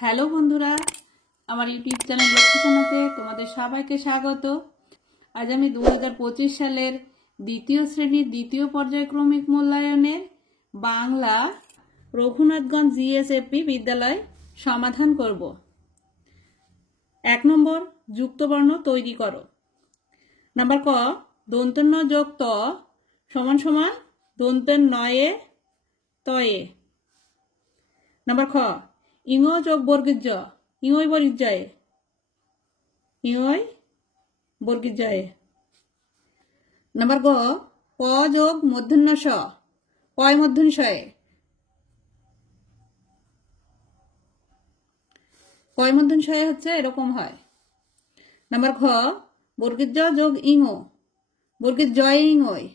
Hello বন্ধুরা, আমার YouTube channel লক্ষ্মীখানাতে তোমাদের সবাইকে স্বাগত। আজ আমি 2025 সালের দ্বিতীয় শ্রেণীর দ্বিতীয় পর্যায়ক্রমিক মূল্যায়নের বাংলা রঘুনাথগঞ্জ জিএসএপি বিদ্যালয় সমাধান করব। 1 নম্বর, যুক্তবর্ণ তৈরি করো। নাম্বার ক, দন্তন্য যোগ ত সমান সমান দন্তের নয়ে তয়ে। নাম্বার খ, ইঙ যোগ বর্গের জ ইঙই বর্গের জয়ে ইঙই বর্গের জয়ে। নাম্বার গ, ক যোগ মূর্ধন্য স কয় মূর্ধন্য শয়ে কয় মূর্ধন্য শয়ে হচ্ছে এরকম হয়। নাম্বার খ, বর্গের জ যোগ ইঙ বর্গের জয়ে ইঙই।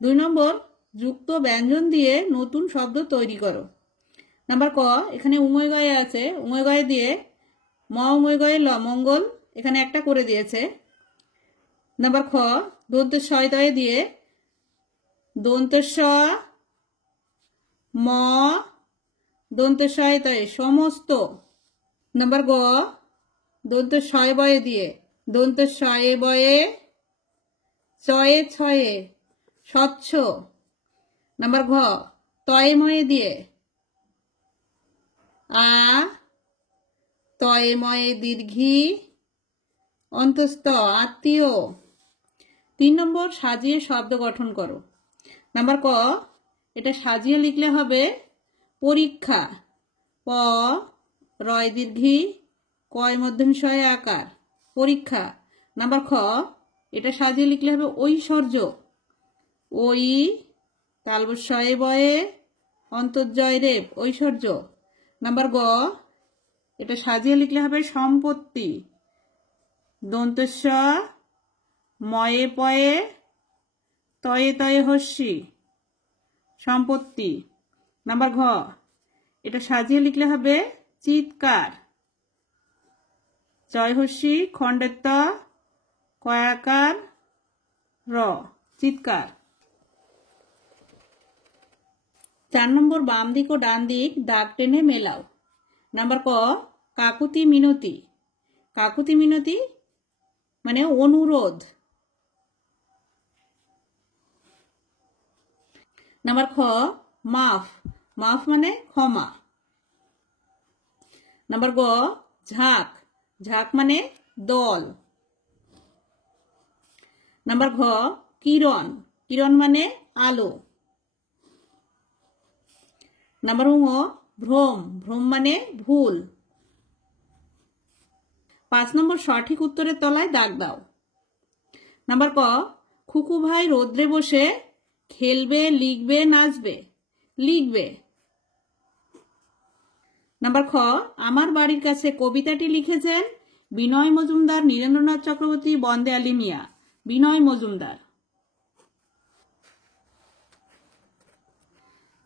2 নম্বর, যুক্ত ব্যঞ্জন দিয়ে নতুন শব্দ তৈরি করো। নাম্বার ক, এখানে উময় গয়ে আছে, উময় গয়ে দিয়ে ম উময় গয়ে ল মঙ্গল এখানে একটা করে দিয়েছে। নাম্বার খ, দন্ত শয়তয়ে দিয়ে দন্ত স ম দন্ত শয়তয়ে সমস্ত। নাম্বার গ, দন্ত শয় বয়ে দিয়ে দন্ত শয়ে বয়ে চয়ে ছয়ে স্বচ্ছ। নাম্বার ঘ, তয়ে ময়ে দিয়ে আ তয়ে ময়ে দীর্ঘী অন্তস্থ আত্মীয়। 3 নম্বর, সাজিয়ে শব্দ গঠন করো। নাম্বার ক, এটা সাজিয়ে লিখলে হবে পরীক্ষা প রয় দীর্ঘী কয় মধ্যম শয়ে আকার পরীক্ষা। নাম্বার খ, এটা সাজিয়ে লিখলে হবে ঐশ্বর্য ওই তালবশয়ে বয়ে অন্তর্জয় রেপ ঐশ্বর্য। নাম্বার গ, এটা সাজিয়ে লিখলে হবে সম্পত্তি দন্তস্ব ময়ে পয়ে তয়ে তয়ে হস্যি সম্পত্তি। নাম্বার ঘ, এটা সাজিয়ে লিখলে হবে চিৎকার চয় হস্যি খণ্ডের ত কয়াকার র চিৎকার। 4 নম্বর, বাম দিক ও ডান দিক দাগ টেনে মেলাও। নাম্বার ক, কাকুতি মিনতি কাকুতি মিনতি মানে অনুরোধ। নাম্বার খ, মাফ মাফ মানে ক্ষমা। নাম্বার গ, ঝাঁক ঝাঁক মানে দল। নাম্বার ঘ, কিরণ কিরণ মানে আলো। নাম্বার ঙ, ভ্রম ভ্রম মানে ভুল। 5 নম্বর, সঠিক উত্তরের তলায় দাগ দাও। নাম্বার ক, খুকু ভাই রোদ্রে বসে খেলবে লিখবে নাচবে লিখবে। নাম্বার খ, আমার বাড়ির কাছে কবিতাটি লিখেছেন বিনয় মজুমদার নীরেন্দ্রনাথ চক্রবর্তী বন্দে আলী মিয়া বিনয় মজুমদার।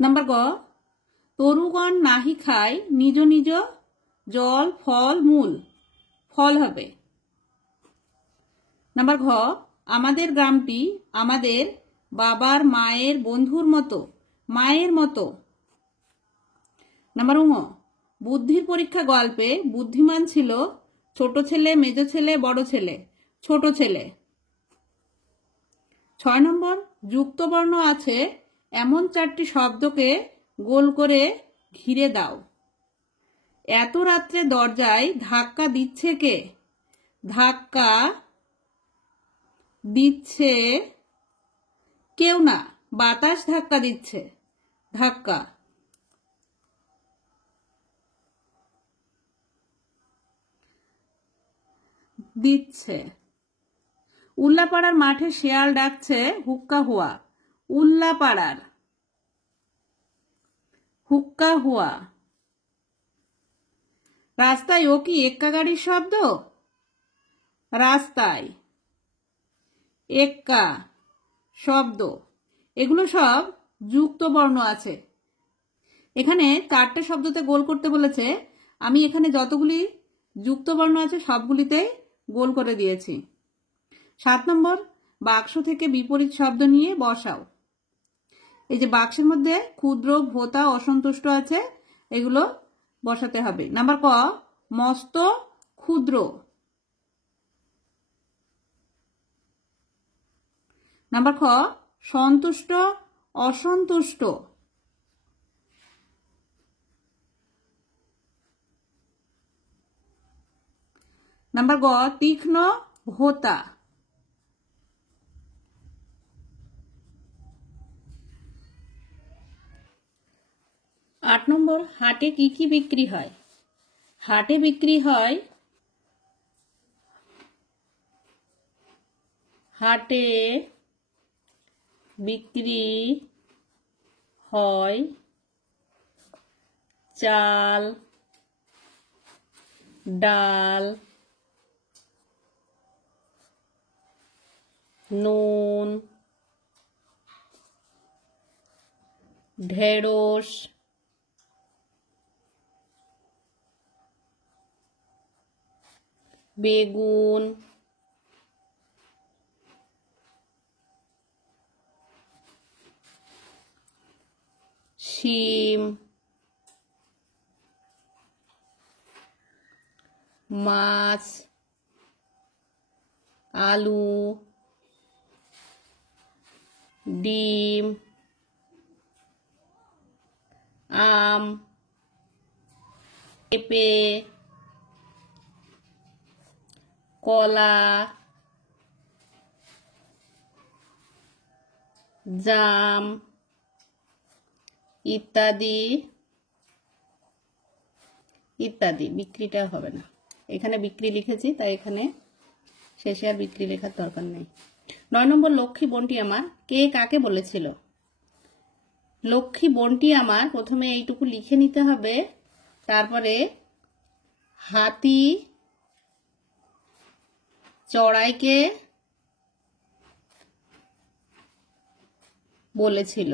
নাম্বার গ, তরুগণ নাহি খায় নিজ নিজ জল ফল মূল ফল হবে। নাম্বার ঘ, আমাদের গ্রামটি আমাদের বাবার মায়ের বন্ধুর মতো মায়ের মতো। নাম্বার ঙ, বুদ্ধির পরীক্ষা গল্পে বুদ্ধিমান ছিল ছোট ছেলে মেজ ছেলে বড় ছেলে ছোট ছেলে। 6 নম্বর, যুক্তবর্ণ আছে এমন 4টি শব্দকে গোল করে ঘিরে দাও। এত রাত্রে দরজায় ধাক্কা দিচ্ছে কে ধাক্কা দিচ্ছে কেউ না বাতাস ধাক্কা দিচ্ছে ধাক্কা। দিচ্ছে। উল্লাপাড়ার মাঠে শেয়াল ডাকছে হুক্কা হুয়া উল্লাপাড়ার হুক্কা হুয়া। রাস্তায় ও কি এক্কা গাড়ির শব্দ রাস্তায় এক্কা শব্দ। এগুলো সব যুক্ত বর্ণ আছে। এখানে 4টে শব্দতে গোল করতে বলেছে, আমি এখানে যতগুলি যুক্ত বর্ণ আছে সবগুলিতে গোল করে দিয়েছি। 7 নম্বর, বাক্স থেকে বিপরীত শব্দ নিয়ে বসাও। এই যে বাক্সের মধ্যে ক্ষুদ্র, ভোতা, অসন্তুষ্ট আছে, এগুলো বসাতে হবে। নাম্বার ক, মস্ত, ক্ষুদ্র। নাম্বার খ, সন্তুষ্ট, অসন্তুষ্ট। নাম্বার গ, তীক্ষ্ণ, ভোতা। 8 নম্বর, হাটে কি কি বিক্রি হয়? হাটে বিক্রি হয়, হাটে বিক্রি হয় চাল, ডাল, নুন, ঢেঁড়স, বেগুন, শিম, মাছ, আলু, ডিম, আম, পেঁপে, কলা, জাম ইত্যাদি ইত্যাদি। বিক্রিটা হবে না, এখানে বিক্রি লিখেছি, তাই এখানে শেষে আর বিক্রি লেখার দরকার নেই। 9 নম্বর, লক্ষ্মী বোনটি আমার কে কাকে বলেছিল? লক্ষ্মী বোনটি আমার, প্রথমে এইটুকু লিখে নিতে হবে, তারপরে হাতি চড়াইকে বলেছিল।